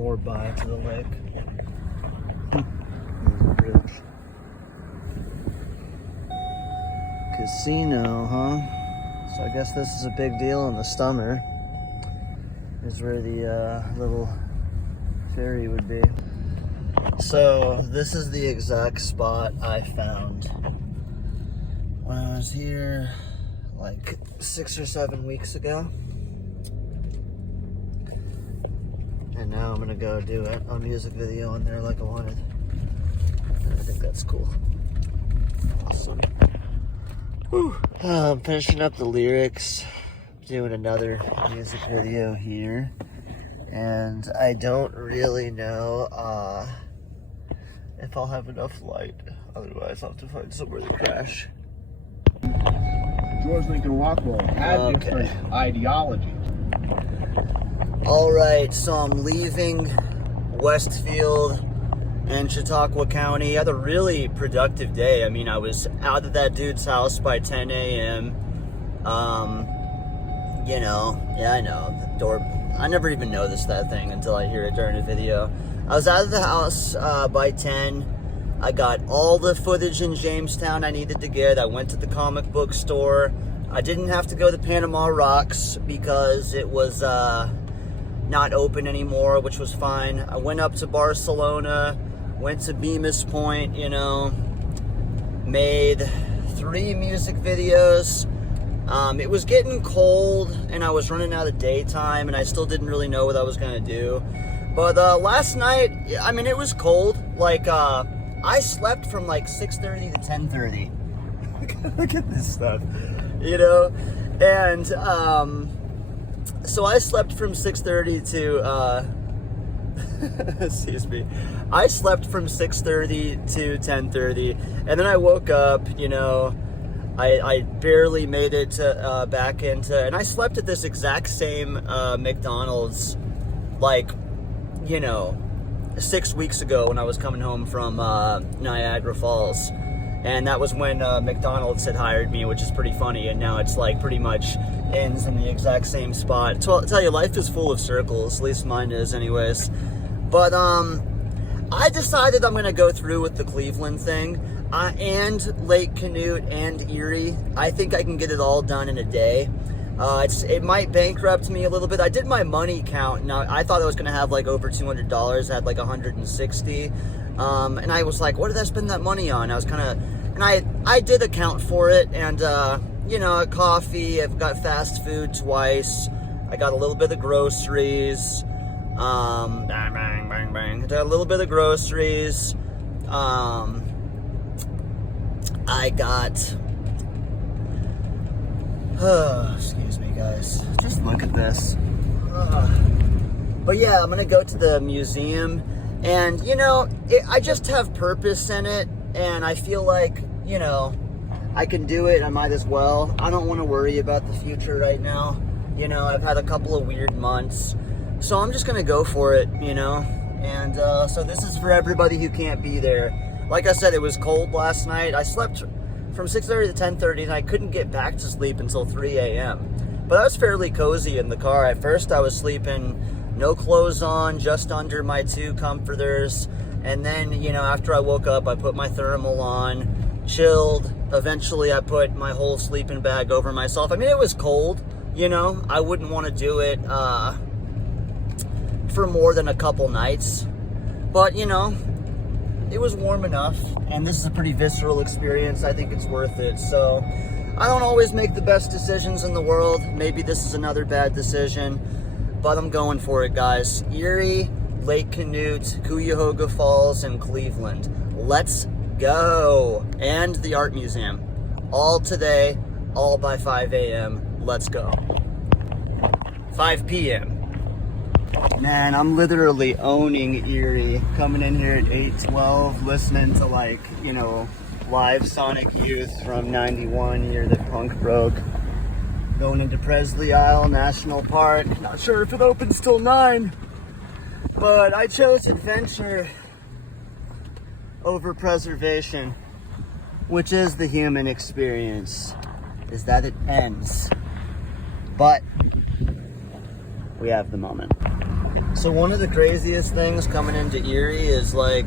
more by to the lake. Bridge. Casino, huh? So I guess this is a big deal in the summer. Is where the little ferry would be. So this is the exact spot I found when I was here like 6 or 7 weeks ago. And now I'm gonna go do a music video in there like I wanted. I think that's cool. Awesome. Whew. I'm finishing up the lyrics, doing another music video here. And I don't really know if I'll have enough light. Otherwise, I'll have to find somewhere to crash. George Lincoln Rockwell had different ideologies. All right, so I'm leaving Westfield and Chautauqua County. I had a really productive day. I mean, I was out at that dude's house by 10 a.m. You know, yeah, I know, the door, I never even noticed that thing until I hear it during a video. I was out of the house by 10. I got all the footage in Jamestown I needed to get. I went to the comic book store. I didn't have to go to Panama Rocks because it was not open anymore, which was fine. I went up to Barcelona, went to Bemis Point, you know, made 3 music videos. It was getting cold and I was running out of daytime and I still didn't really know what I was gonna do. But last night, I mean, it was cold. Like, I slept from like 6:30 to 10:30. Look at this stuff, you know? And so I slept from 6:30 to, excuse me. I slept from 6:30 to 10:30. And then I woke up, you know, I barely made it to, back into, and I slept at this exact same McDonald's, like, you know, 6 weeks ago when I was coming home from Niagara Falls. And that was when McDonald's had hired me, which is pretty funny. And now it's like pretty much ends in the exact same spot. So I'll tell you, life is full of circles, at least mine is anyways. But I decided I'm gonna go through with the Cleveland thing. And Lake Canute and Erie. I think I can get it all done in a day. It might bankrupt me a little bit. I did my money count. Now I thought I was gonna have like over $200. I had like 160. And I was like, what did I spend that money on? I was kind of, and I did account for it. And you know, coffee. I've got fast food twice. I got a little bit of groceries. Bang, bang, bang, bang. I got a little bit of groceries. I got, excuse me guys, just look at this. But yeah, I'm gonna go to the museum and, you know, I just have purpose in it and I feel like, you know, I can do it, I might as well. I don't want to worry about the future right now. You know, I've had a couple of weird months, so I'm just gonna go for it, you know. And so this is for everybody who can't be there. Like I said, it was cold last night. I slept from 6:30 to 10:30 and I couldn't get back to sleep until 3 a.m. But I was fairly cozy in the car. At first I was sleeping no clothes on, just under my 2 comforters. And then, you know, after I woke up, I put my thermal on, chilled. Eventually I put my whole sleeping bag over myself. I mean, it was cold, you know. I wouldn't want to do it for more than a couple nights. But, you know, it was warm enough, and this is a pretty visceral experience. I think it's worth it. So I don't always make the best decisions in the world. Maybe this is another bad decision, but I'm going for it, guys. Erie, Lake Canute, Cuyahoga Falls, and Cleveland. Let's go. And the art museum. All today, all by 5 a.m. Let's go. 5 p.m. Man, I'm literally owning Erie. Coming in here at 8:12, listening to, like, you know, live Sonic Youth from 91, year that punk broke. Going into Presley Isle National Park. Not sure if it opens till 9, but I chose adventure over preservation, which is the human experience, is that it ends. But we have the moment. So one of the craziest things coming into Erie is like,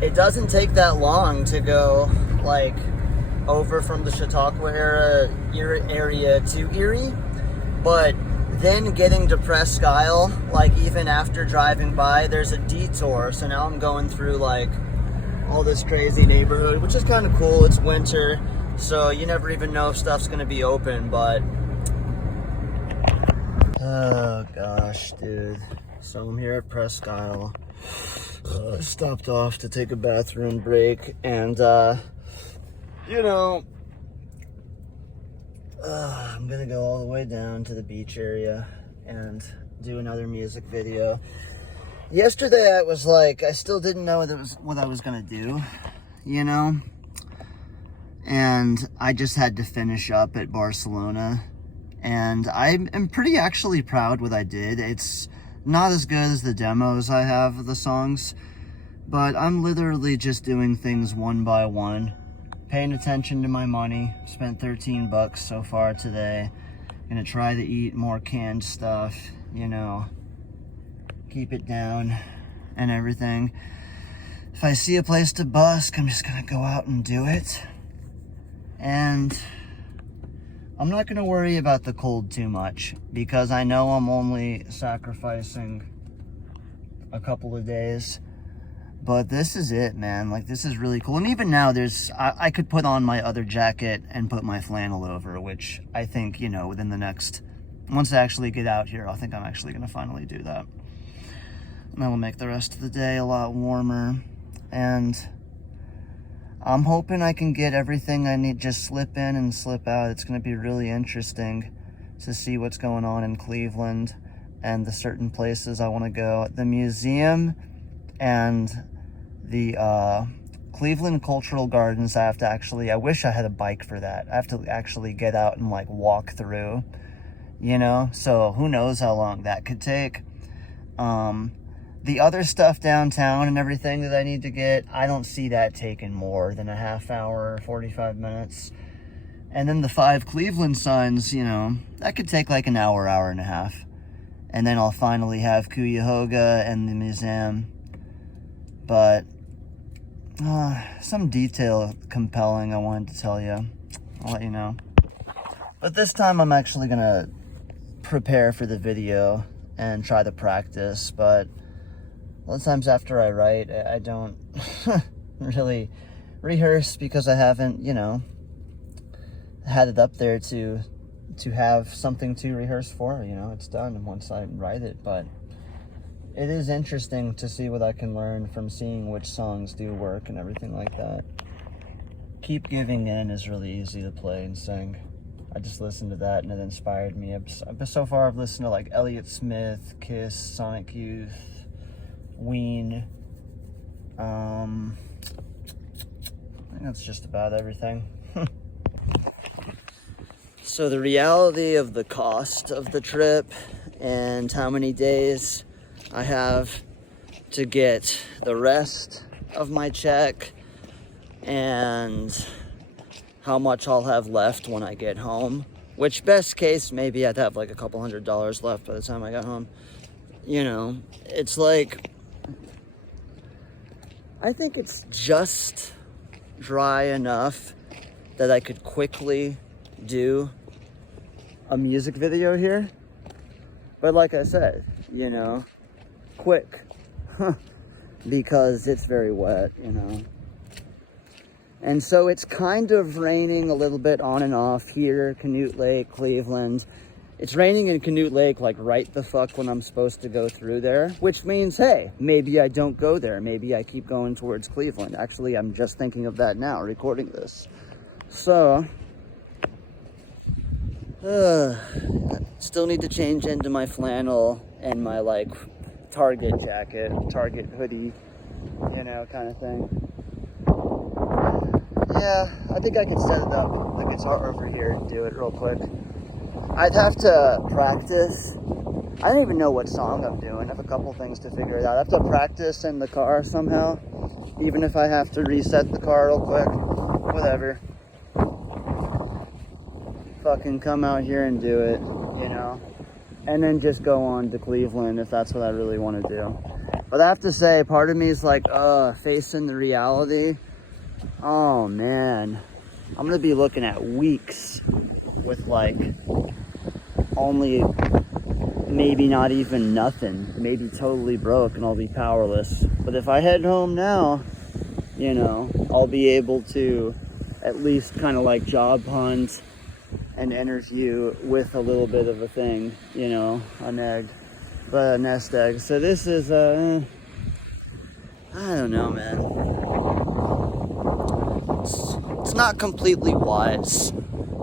it doesn't take that long to go like over from the Chautauqua area to Erie, but then getting to Presque Isle, like even after driving by, there's a detour. So now I'm going through like all this crazy neighborhood, which is kind of cool. It's winter, so you never even know if stuff's gonna be open, but oh gosh, dude. So I'm here at Presque Isle. Stopped off to take a bathroom break, and you know, I'm gonna go all the way down to the beach area and do another music video. Yesterday I was like, I still didn't know what I was gonna do, you know? And I just had to finish up at Barcelona. And I'm pretty actually proud what I did. It's not as good as the demos I have of the songs, but I'm literally just doing things one by one, paying attention to my money. Spent 13 bucks so far today. Gonna try to eat more canned stuff, you know, keep it down and everything. If I see a place to busk, I'm just gonna go out and do it. And I'm not gonna worry about the cold too much, because I know I'm only sacrificing a couple of days. But this is it, man. Like, this is really cool. And even now, I could put on my other jacket and put my flannel over, which I think, you know, within the next, once I actually get out here, I think I'm actually gonna finally do that. And that will make the rest of the day a lot warmer. And I'm hoping I can get everything I need, just slip in and slip out. It's going to be really interesting to see what's going on in Cleveland and the certain places I want to go. The museum and the Cleveland Cultural Gardens, I wish I had a bike for that. I have to actually get out and like walk through, you know? So who knows how long that could take. The other stuff downtown and everything that I need to get, I don't see that taking more than a half hour, 45 minutes. And then the 5 Cleveland signs, you know, that could take like an hour, hour and a half. And then I'll finally have Cuyahoga and the museum. But some detail compelling I wanted to tell you. I'll let you know. But this time I'm actually gonna prepare for the video and try to practice. But a lot of times after I write, I don't really rehearse, because I haven't, you know, had it up there to have something to rehearse for. You know, it's done once I write it. But it is interesting to see what I can learn from seeing which songs do work and everything like that. Keep Giving In is really easy to play and sing. I just listened to that and it inspired me. So far I've listened to like Elliott Smith, Kiss, Sonic Youth, Ween. I think that's just about everything. So the reality of the cost of the trip and how many days I have to get the rest of my check and how much I'll have left when I get home, which best case, maybe I'd have like a couple $100 left by the time I got home. You know, it's like, I think it's just dry enough that I could quickly do a music video here. But like I said, you know, quick, because it's very wet, you know. And so it's kind of raining a little bit on and off here, Canute Lake, Cleveland. It's raining in Canute Lake like right the fuck when I'm supposed to go through there, which means, hey, maybe I don't go there. Maybe I keep going towards Cleveland. Actually, I'm just thinking of that now, recording this. So, still need to change into my flannel and my like Target jacket, Target hoodie, you know, kind of thing. Yeah, I think I could set it up, the guitar over here, and do it real quick. I'd have to practice. I don't even know what song I'm doing. I have a couple things to figure it out. I have to practice in the car somehow, even if I have to reset the car real quick. Whatever. Fucking come out here and do it, you know? and then just go on to Cleveland if that's what I really want to do. But I have to say, part of me is like, facing the reality. Oh man, I'm gonna be looking at weeks with like only maybe not even nothing, maybe totally broke, and I'll be powerless. But if I head home now, you know, I'll be able to at least kind of like job hunt and interview with a little bit of a thing, you know, a nest egg. So this is I don't know, man. It's not completely wise.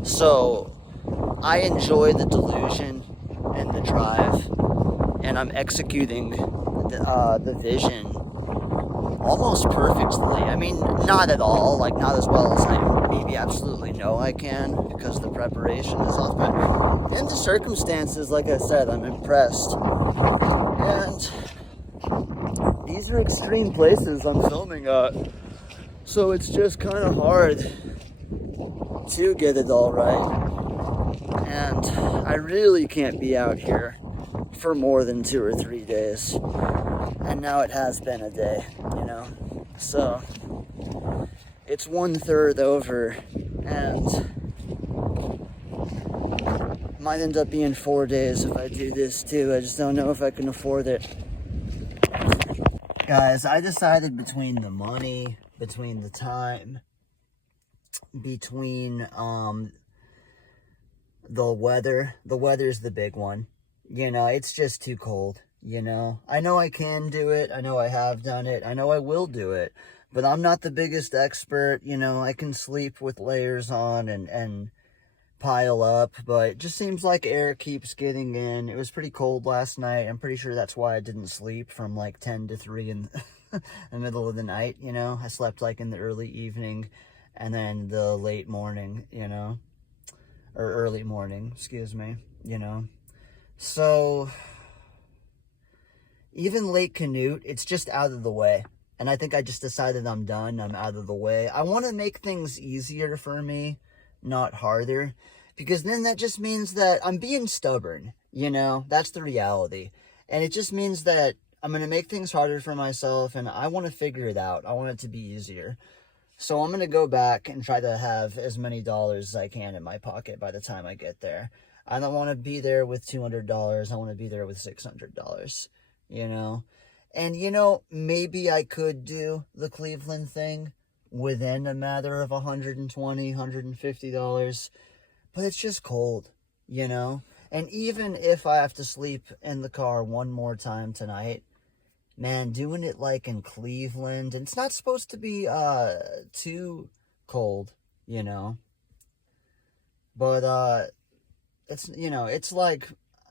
So I enjoy the delusion and the drive, and I'm executing the vision almost perfectly. I mean, not at all, like not as well as I maybe absolutely know I can, because the preparation is off, but in the circumstances, like I said, I'm impressed. And these are extreme places I'm filming at, so it's just kind of hard to get it all right. And I really can't be out here for more than 2 or 3 days. And now it has been a day, you know? So it's 1/3 over, and might end up being 4 days if I do this too. I just don't know if I can afford it. Guys, I decided between the money, between the time, between the weather. The weather's the big one. You know, it's just too cold, you know. I know I can do it. I know I have done it. I know I will do it. But I'm not the biggest expert, you know. I can sleep with layers on and pile up, but it just seems like air keeps getting in. It was pretty cold last night. I'm pretty sure that's why I didn't sleep from like 10 to 3 in the middle of the night, you know. I slept like in the early evening and then the late morning, you know. Or early morning, excuse me, you know. So even Lake Canute, it's just out of the way. And I think I just decided I'm done. I'm out of the way. I want to make things easier for me, not harder. Because then that just means that I'm being stubborn, you know? That's the reality. And it just means that I'm going to make things harder for myself, and I want to figure it out. I want it to be easier. So I'm going to go back and try to have as many dollars as I can in my pocket by the time I get there. I don't want to be there with $200. I want to be there with $600, you know? And, you know, maybe I could do the Cleveland thing within a matter of $120, $150. But it's just cold, you know? And even if I have to sleep in the car one more time tonight, man, doing it like in Cleveland, and it's not supposed to be too cold, you know? But it's, you know, it's like,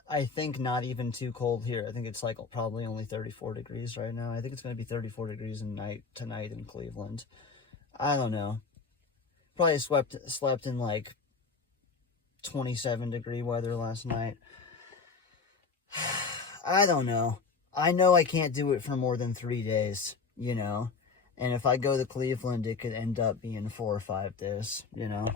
I think not even too cold here. I think it's like probably only 34 degrees right now. I think it's going to be 34 degrees tonight in Cleveland. I don't know. Probably slept in like 27 degree weather last night. I don't know. I know I can't do it for more than 3 days, you know. And if I go to Cleveland, it could end up being 4 or 5 days, you know.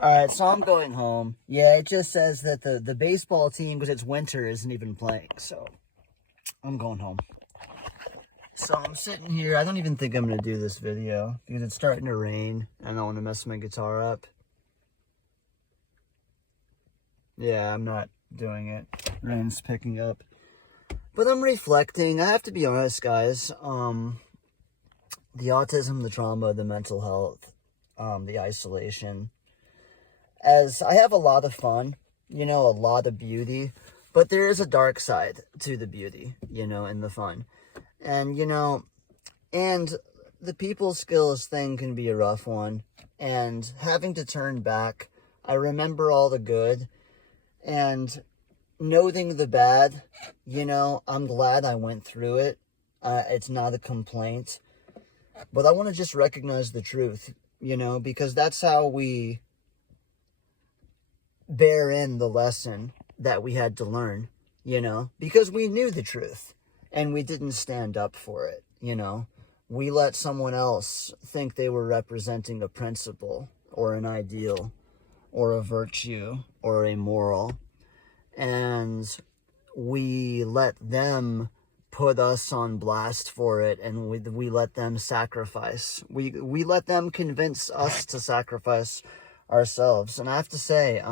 Alright, so I'm going home. Yeah, it just says that the baseball team, because it's winter, isn't even playing. So, I'm going home. So, I'm sitting here. I don't even think I'm going to do this video, because it's starting to rain, and I want to mess my guitar up. Yeah, I'm not doing it. Rain's picking up. But I'm reflecting. I have to be honest, guys. The autism, the trauma, the mental health, the isolation. As I have a lot of fun, you know, a lot of beauty, but there is a dark side to the beauty, you know, and the fun. And, you know, and the people skills thing can be a rough one. And having to turn back, I remember all the good, and noting the bad, you know, I'm glad I went through it. It's not a complaint. But I want to just recognize the truth, you know, because that's how we bear in the lesson that we had to learn, you know, because we knew the truth and we didn't stand up for it, you know. We let someone else think they were representing a principle or an ideal or a virtue or a moral. and we let them put us on blast for it, and we let them sacrifice. We let them convince us to sacrifice ourselves. And I have to say,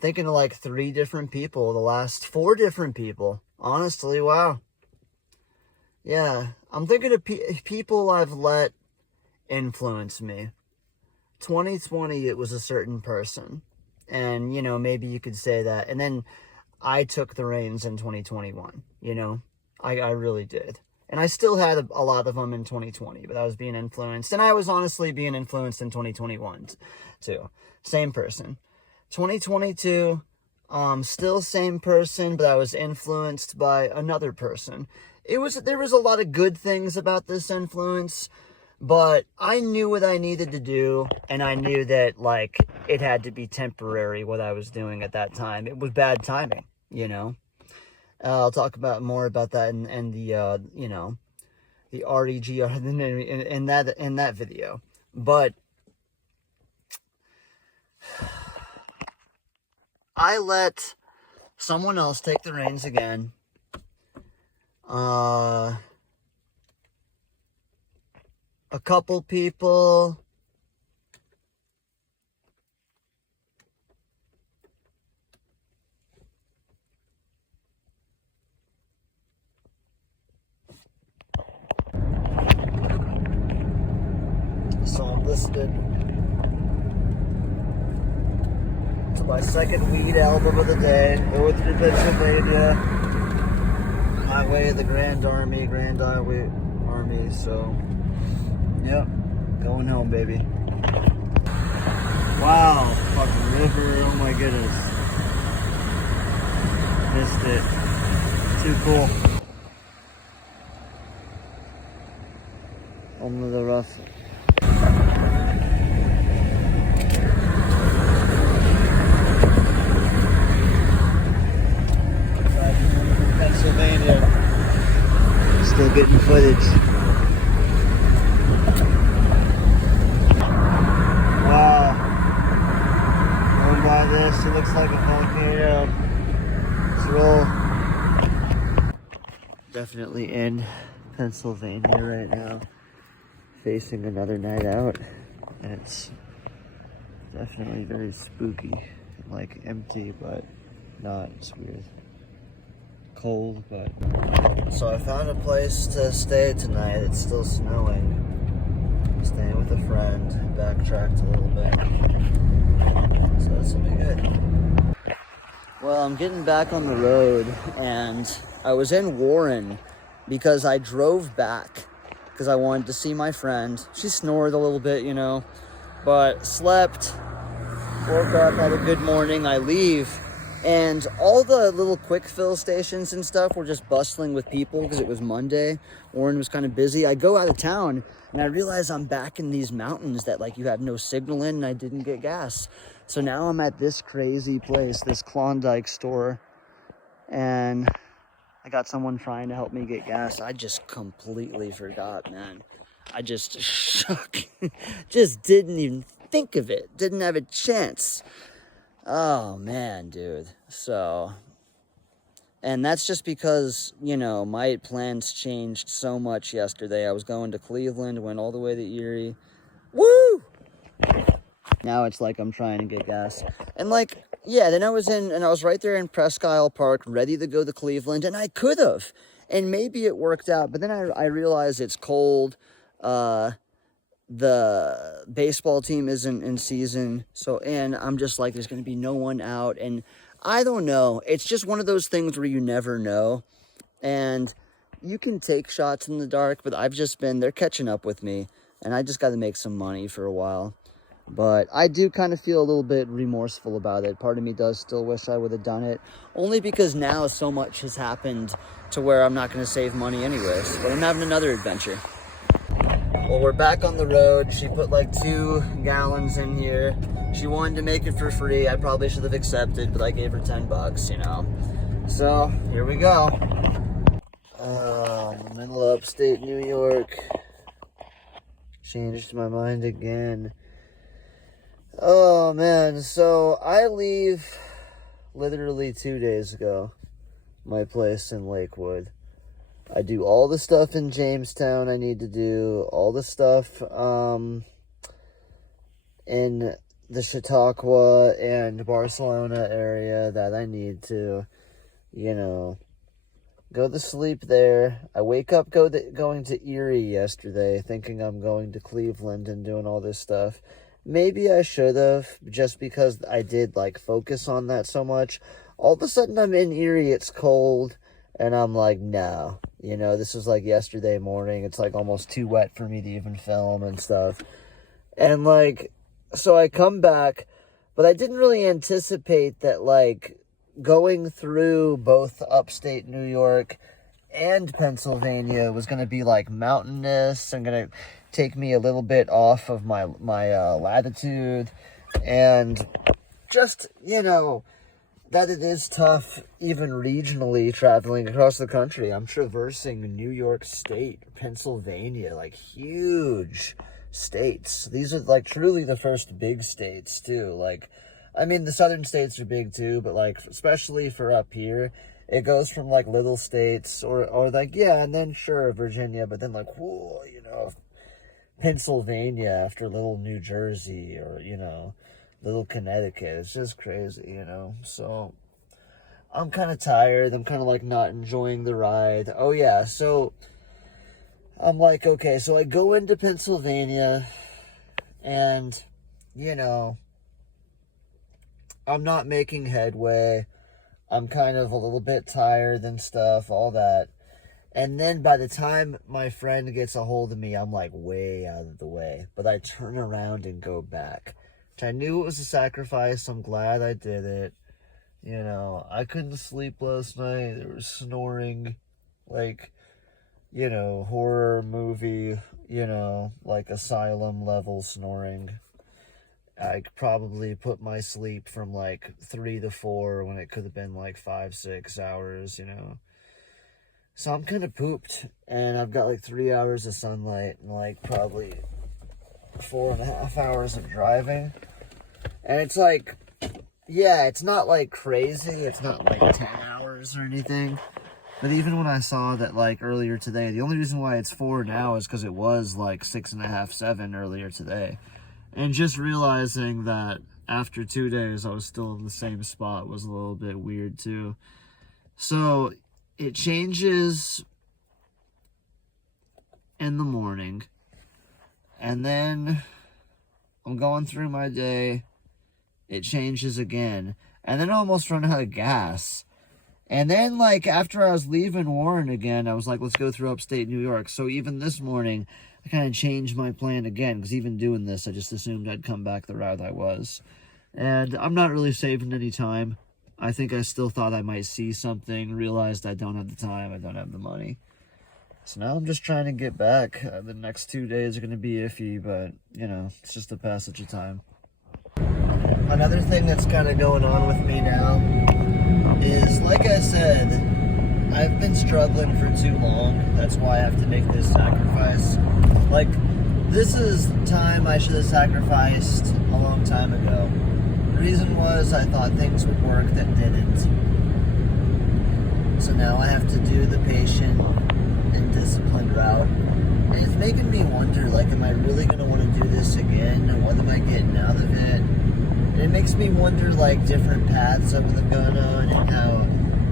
thinking of like 3 different people, the last 4 different people, honestly, wow. Yeah, I'm thinking of people I've let influence me. 2020, it was a certain person, and you know, maybe you could say that. And then I took the reins in 2021, you know, I really did. And I still had a lot of them in 2020, but I was being influenced. And I was honestly being influenced in 2021 too. Same person. 2022, still same person, but I was influenced by another person. There was a lot of good things about this influence, but I knew what I needed to do, and I knew that, like, it had to be temporary, what I was doing at that time. It was bad timing, you know? I'll talk more about that in the, you know, the REGR in that video. But I let someone else take the reins again. A couple people. So I'm listening to my second weed album of the day. Going through Pennsylvania. Highway of the Grand Highway Army. So, yep, going home, baby. Wow, fucking river. Oh my goodness. Missed it. Too cool. On the rough. Pennsylvania. Still getting footage. Wow. Going by this, it looks like a volcano. It's real. Definitely in Pennsylvania right now. Facing another night out. And it's definitely very spooky. Like empty, but not. It's weird. Cold, but so I found a place to stay tonight. It's still snowing. Staying with a friend. Backtracked a little bit, so that's gonna be good. Well, I'm getting back on the road, and I was in Warren because I drove back because I wanted to see my friend. She snored a little bit, you know, but slept. Woke up, had a good morning. I leave. And all the little quick fill stations and stuff were just bustling with people because it was Monday. Warren was kind of busy. I go out of town and I realize I'm back in these mountains that like you have no signal in, and I didn't get gas. So now I'm at this crazy place, this Klondike store, and I got someone trying to help me get gas. I just completely forgot, man. I just shook. Just didn't even think of it. Didn't have a chance. Oh, man, dude. So, and that's just because, you know, my plans changed so much yesterday. I was going to Cleveland, went all the way to Erie. Woo! Now it's like I'm trying to get gas. And like, yeah, then I was right there in Presque Isle Park, ready to go to Cleveland, and I could have. And maybe it worked out, but then I realized it's cold. The baseball team isn't in season, so, and I'm just like, there's going to be no one out, and I don't know. It's just one of those things where you never know, and you can take shots in the dark, but they're catching up with me, and I just got to make some money for a while. But I do kind of feel a little bit remorseful about it. Part of me does still wish I would have done it, only because now so much has happened to where I'm not going to save money anyways, but I'm having another adventure. Well, we're back on the road. She put like 2 gallons in here. She wanted to make it for free. I probably should have accepted, but I gave her $10, you know. So, here we go. Middle of upstate New York. Changed my mind again. Oh, man. So, I leave literally 2 days ago, my place in Lakewood. I do all the stuff in Jamestown I need to do, all the stuff in the Chautauqua and Barcelona area that I need to, you know, go to sleep there. I wake up going to Erie yesterday, thinking I'm going to Cleveland and doing all this stuff. Maybe I should have, just because I did, like, focus on that so much. All of a sudden, I'm in Erie, it's cold, and I'm like, no. You know, this was, like, yesterday morning. It's, like, almost too wet for me to even film and stuff. And, like, so I come back, but I didn't really anticipate that, like, going through both upstate New York and Pennsylvania was going to be, like, mountainous and going to take me a little bit off of my latitude, and just, you know, that it is tough even regionally traveling across the country. I'm traversing New York State, Pennsylvania, like huge states. These are like truly the first big states too. Like, I mean, the southern states are big too, but like, especially for up here, it goes from like little states or like, yeah, and then sure, Virginia, but then like, whoa, you know, Pennsylvania after little New Jersey or, you know, little Connecticut. It's just crazy, you know. So I'm kind of tired. I'm kind of like not enjoying the ride. Oh yeah, so I'm like, okay, so I go into Pennsylvania and, you know, I'm not making headway. I'm kind of a little bit tired and stuff, all that. And then by the time my friend gets a hold of me, I'm like way out of the way. But I turn around and go back. I knew it was a sacrifice. I'm glad I did it. You know, I couldn't sleep last night. There was snoring, like, you know, horror movie, you know, like asylum level snoring. I probably put my sleep from like 3 to 4 when it could have been like 5-6 hours, you know. So I'm kind of pooped, and I've got like 3 hours of sunlight and like probably 4.5 hours of driving. And it's like, yeah, it's not like crazy. It's not like 10 hours or anything. But even when I saw that like earlier today, the only reason why it's 4 now is because it was like 6.5, 7 earlier today. And just realizing that after 2 days I was still in the same spot was a little bit weird too. So it changes in the morning, and then I'm going through my day, it changes again, and then I almost run out of gas. And then, like, after I was leaving Warren again, I was like, let's go through upstate New York. So even this morning, I kind of changed my plan again, because even doing this, I just assumed I'd come back the route I was. And I'm not really saving any time. I think I still thought I might see something, realized I don't have the time, I don't have the money. So now I'm just trying to get back. The next 2 days are going to be iffy, but, you know, it's just a passage of time. Another thing that's kind of going on with me now is, like I said, I've been struggling for too long. That's why I have to make this sacrifice. Like, this is time I should have sacrificed a long time ago. The reason was I thought things would work that didn't. So now I have to do the patient and disciplined route. And it's making me wonder, like, am I really going to want to do this again? And what am I getting out of it? And it makes me wonder, like, different paths I would have gone on and how,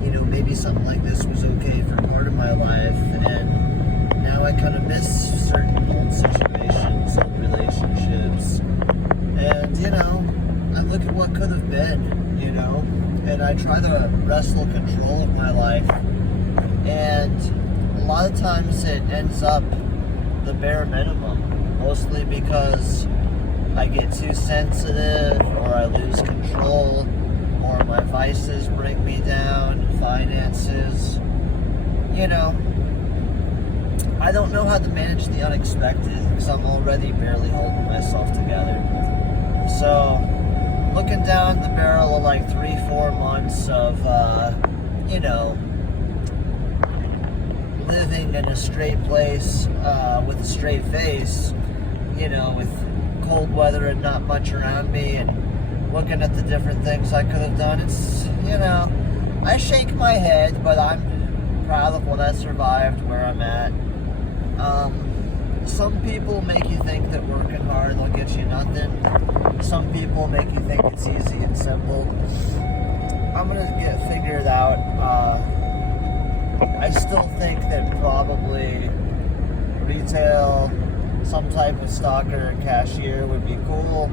you know, maybe something like this was okay for part of my life. And now I kind of miss certain old situations and relationships. And, you know, I look at what could have been, you know, and I try to wrestle control of my life, and a lot of times it ends up the bare minimum, mostly because I get too sensitive, or I lose control, or my vices bring me down, finances, you know. I don't know how to manage the unexpected, because I'm already barely holding myself together. So looking down the barrel of like 3-4 months of, you know, living in a straight place with a straight face, you know, with cold weather and not much around me, and looking at the different things I could have done, you know, I shake my head, but I'm proud of what I survived, where I'm at. Some people make you think that working hard will get you nothing. Some people make you think it's easy and simple. I'm gonna figure it out. I still think that probably retail, some type of stocker or cashier would be cool.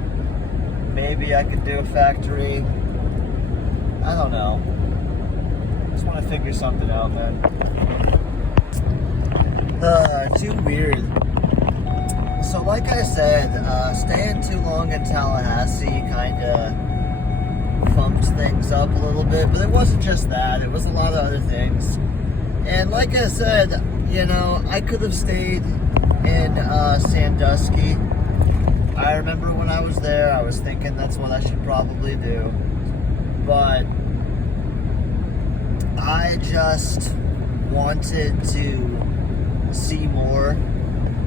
Maybe I could do a factory. I don't know. Just want to figure something out, man. Too weird. So like I said, staying too long in Tallahassee kind of pumped things up a little bit, but it wasn't just that, it was a lot of other things. And like I said, you know, I could have stayed in Sandusky. I remember when I was there, I was thinking that's what I should probably do, but I just wanted to see more.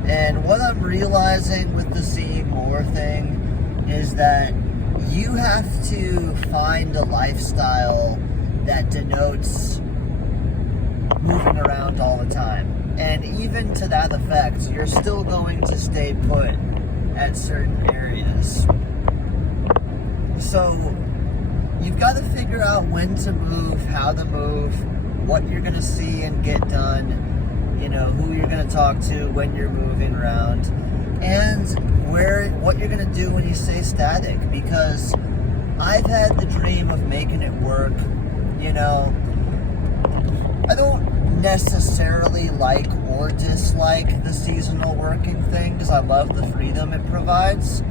And what I'm realizing with the seeing more thing is that you have to find a lifestyle that denotes moving around all the time. And even to that effect, you're still going to stay put at certain areas. So you've got to figure out when to move, how to move, what you're going to see and get done, you know, who you're going to talk to when you're moving around, and what you're going to do when you stay static. Because I've had the dream of making it work. You know, I don't necessarily like or dislike the seasonal working thing because I love the freedom it provides,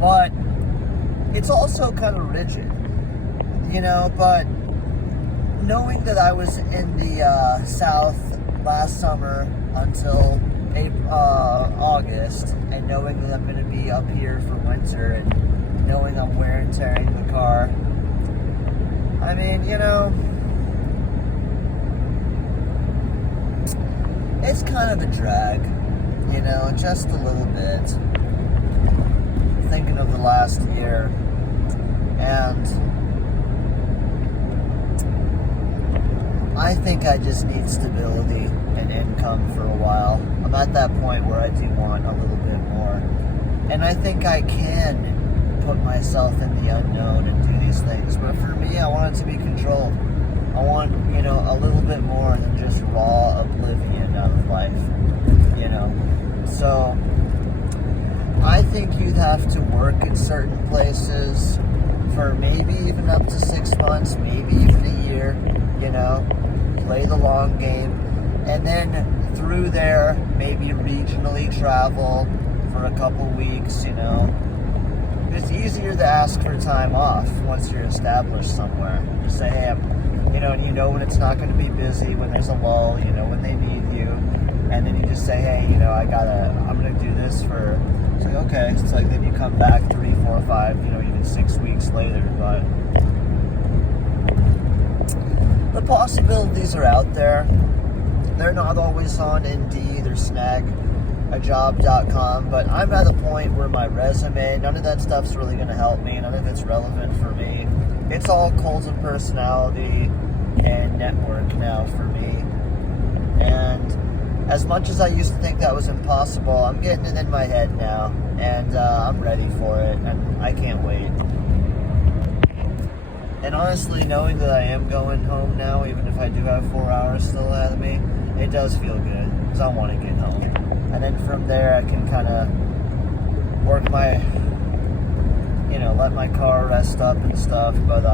but it's also kind of rigid, you know. But knowing that I was in the South last summer until August, and knowing that I'm going to be up here for winter, and knowing I'm wear and tearing the car, I mean, you know, it's kind of a drag, you know, just a little bit. Thinking of the last year, and I think I just need stability and income for a while. I'm at that point where I do want a little bit more. And I think I can put myself in the unknown and do these things. But for me, I want it to be controlled. I want, you know, a little bit more than just raw oblivion out of life, you know. So I think you'd have to work in certain places for maybe even up to 6 months, maybe even a year, you know, play the long game. And then through there, maybe regionally travel for a couple weeks, you know. It's easier to ask for time off once you're established somewhere. Just say, hey, you know when it's not going to be busy, when there's a lull, you know, when they need you. And then you just say, hey, you know, I'm going to do this for, it's like, okay. It's like then you come back 3, 4, 5, you know, even 6 weeks later. But the possibilities are out there. They're not always on Indeed or snagajob.com, but I'm at a point where my resume, none of that stuff's really going to help me. None of it's relevant for me. It's all cult of personality and network now for me. And as much as I used to think that was impossible, I'm getting it in my head now, and I'm ready for it, and I can't wait. And honestly, knowing that I am going home now, even if I do have 4 hours still ahead of me, it does feel good, because I want to get home. And then from there, I can kind of work my, you know, let my car rest up and stuff. But